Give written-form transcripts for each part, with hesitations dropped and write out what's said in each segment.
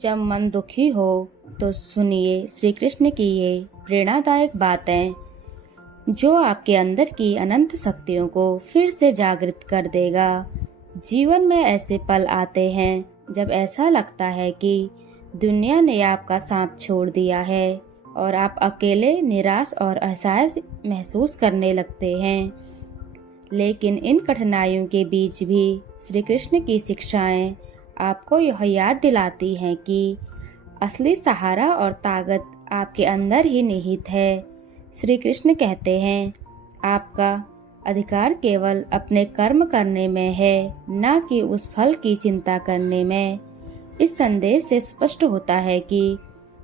जब मन दुखी हो तो सुनिए श्री कृष्ण की ये प्रेरणादायक बातें जो आपके अंदर की अनंत शक्तियों को फिर से जागृत कर देगा। जीवन में ऐसे पल आते हैं जब ऐसा लगता है कि दुनिया ने आपका साथ छोड़ दिया है और आप अकेले, निराश और असहाय महसूस करने लगते हैं। लेकिन इन कठिनाइयों के बीच भी श्री कृष्ण की शिक्षाएं आपको यह याद दिलाती हैं कि असली सहारा और ताकत आपके अंदर ही निहित है। श्री कृष्ण कहते हैं, आपका अधिकार केवल अपने कर्म करने में है, न कि उस फल की चिंता करने में। इस संदेश से स्पष्ट होता है कि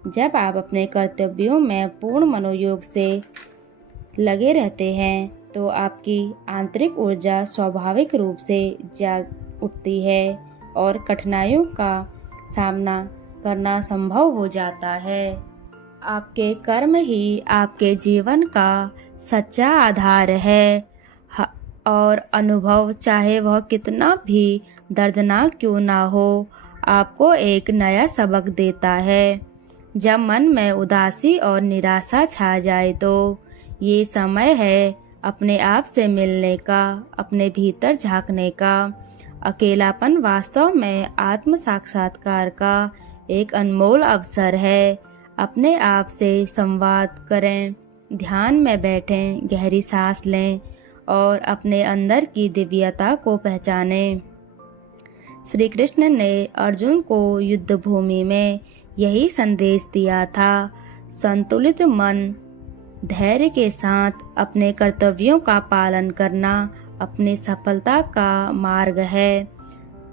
जब आप अपने कर्तव्यों में पूर्ण मनोयोग से लगे रहते हैं तो आपकी आंतरिक ऊर्जा स्वाभाविक रूप से जाग उठती है और कठिनाइयों का सामना करना संभव हो जाता है। आपके कर्म ही आपके जीवन का सच्चा आधार है और अनुभव, चाहे वह कितना भी दर्दनाक क्यों ना हो, आपको एक नया सबक देता है। जब मन में उदासी और निराशा छा जाए तो ये समय है अपने आप से मिलने का, अपने भीतर झांकने का। अकेलापन वास्तव में आत्म साक्षात्कार का एक अनमोल अवसर है। अपने आप से संवाद करें, ध्यान में बैठें, गहरी सांस लें और अपने अंदर की दिव्यता को पहचानें। श्री कृष्ण ने अर्जुन को युद्ध भूमि में यही संदेश दिया था। संतुलित मन, धैर्य के साथ अपने कर्तव्यों का पालन करना अपनी सफलता का मार्ग है।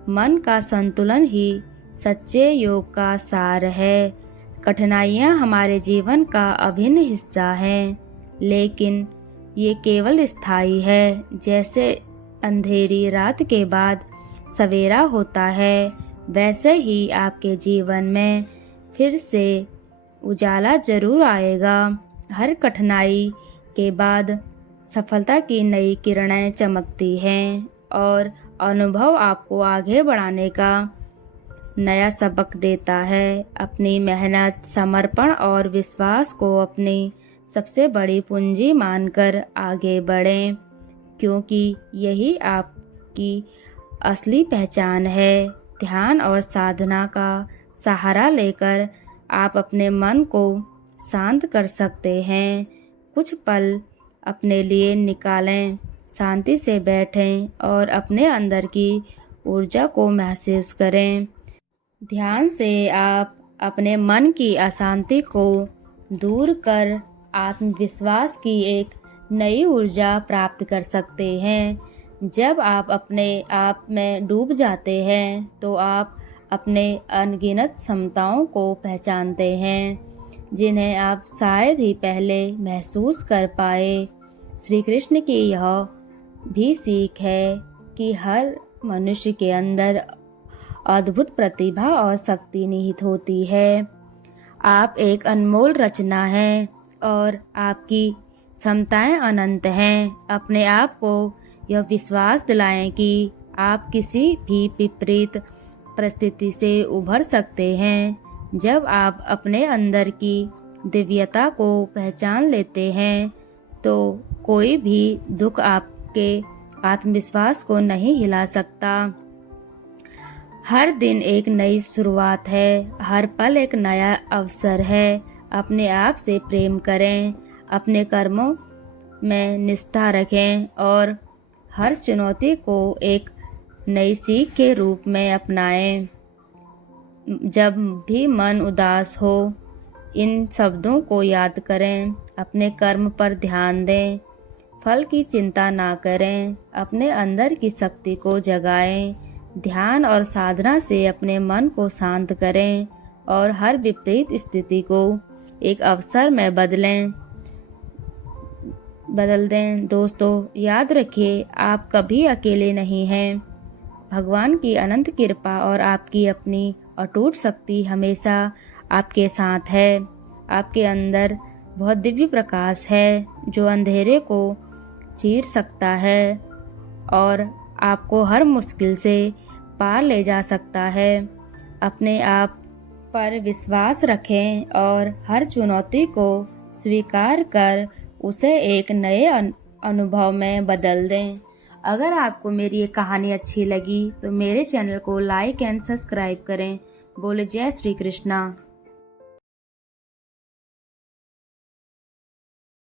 मन का संतुलन ही सच्चे योग का सार है। कठिनाइयाँ हमारे जीवन का अभिन्न हिस्सा हैं, लेकिन ये केवल स्थायी है। जैसे अंधेरी रात के बाद सवेरा होता है, वैसे ही आपके जीवन में फिर से उजाला जरूर आएगा। हर कठिनाई के बाद सफलता की नई किरणें चमकती हैं और अनुभव आपको आगे बढ़ाने का नया सबक देता है। अपनी मेहनत, समर्पण और विश्वास को अपनी सबसे बड़ी पूंजी मानकर आगे बढ़ें, क्योंकि यही आपकी असली पहचान है। ध्यान और साधना का सहारा लेकर आप अपने मन को शांत कर सकते हैं। कुछ पल अपने लिए निकालें, शांति से बैठें और अपने अंदर की ऊर्जा को महसूस करें। ध्यान से आप अपने मन की अशांति को दूर कर आत्मविश्वास की एक नई ऊर्जा प्राप्त कर सकते हैं। जब आप अपने आप में डूब जाते हैं तो आप अपने अनगिनत क्षमताओं को पहचानते हैं, जिन्हें आप शायद ही पहले महसूस कर पाए। श्री कृष्ण की यह भी सीख है कि हर मनुष्य के अंदर अद्भुत प्रतिभा और शक्ति निहित होती है। आप एक अनमोल रचना हैं और आपकी क्षमताएं अनंत हैं। अपने आप को यह विश्वास दिलाएं कि आप किसी भी विपरीत परिस्थिति से उभर सकते हैं। जब आप अपने अंदर की दिव्यता को पहचान लेते हैं तो कोई भी दुख आपके आत्मविश्वास को नहीं हिला सकता। हर दिन एक नई शुरुआत है, हर पल एक नया अवसर है। अपने आप से प्रेम करें, अपने कर्मों में निष्ठा रखें और हर चुनौती को एक नई सीख के रूप में अपनाएं। जब भी मन उदास हो, इन शब्दों को याद करें, अपने कर्म पर ध्यान दें, फल की चिंता ना करें, अपने अंदर की शक्ति को जगाएं। ध्यान और साधना से अपने मन को शांत करें और हर विपरीत स्थिति को एक अवसर में बदल दें। दोस्तों, याद रखिए, आप कभी अकेले नहीं हैं। भगवान की अनंत कृपा और आपकी अपनी अटूट शक्ति हमेशा आपके साथ है। आपके अंदर बहुत दिव्य प्रकाश है जो अंधेरे को चीर सकता है और आपको हर मुश्किल से पार ले जा सकता है। अपने आप पर विश्वास रखें और हर चुनौती को स्वीकार कर उसे एक नए अनुभव में बदल दें। अगर आपको मेरी ये कहानी अच्छी लगी तो मेरे चैनल को लाइक एंड सब्सक्राइब करें। बोले जय श्री कृष्णा।